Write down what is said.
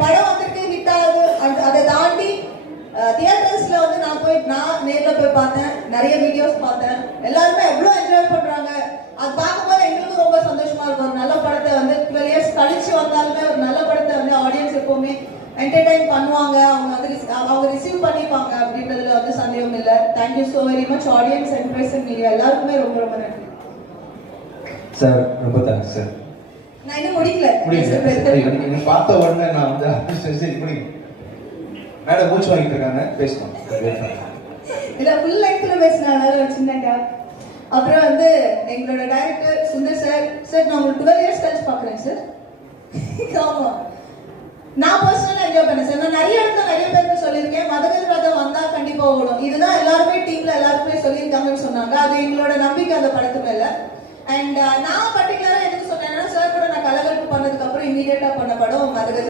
படம் வந்துட்டு ஹிட் ஆகுது. அதை தாண்டி தியேட்டர்ஸ்ல வந்து நான் நேர்ல போய் பார்த்தேன், நிறைய வீடியோஸ் பார்த்தேன். எல்லாருமே எவ்வளவு என்ஜாய் பண்றாங்க. அது பார்க்கும்போது எங்களுக்கும் ரொம்ப சந்தோஷமா இருக்கும். ஒரு நல்ல படத்தை வந்து 12 இயர்ஸ் கழிச்சு வந்தாலுமே ஒரு நல்ல படத்தை வந்து ஆடியன்ஸ் எப்பவுமே என்டர்டைன் பண்ணுவாங்க, அவங்க ரிசீவ் பண்ணிப்பாங்க அப்படின்றதுல வந்து சந்தேகம் இல்லை. Thank you so very much audience and press and media எல்லாருக்குமே ரொம்ப ரொம்ப நன்றி சார். ரொம்ப தேங்க்ஸ் சார். நான் இன்னும் முடிக்கல. நீங்க பார்த்த உடனே நான் வந்து சரி முடியும் மேடம் மூச்சு வாங்கிட்டு இருக்காங்க, பேசணும். இல்ல ஃபுல் லைஃப்ல பேசினால ஒரு சின்ன கேப். அப்புறம் வந்து எங்களோட டைரக்டர் சுந்தர் சார். சார் நான் உங்களுக்கு 12 இயர்ஸ் கழிச்சு பார்க்குறேன் சார். ஆமா, நான் பர்சனலா என்ஜாய் பண்ணேன் சார். நான் நிறைய இடத்துல நிறைய பேருக்கு சொல்லியிருக்கேன், மதகஜ ரதம் வந்தா கண்டிப்பா ஓடும். இதுதான் எல்லாருமே டீம்ல எல்லாருமே சொல்லியிருக்காங்கன்னு சொன்னாங்க. அது எங்களோட நம்பிக்கை அந்த படத்து மேல. அண்ட் நான் பர்டிகுலரா எதுக்கு சொன்னேன்னா, சார் கூட நான் கலகலப்பு பண்ணதுக்கு அப்புறம் இமீடியட்டா பண்ண படம் மதகஜ.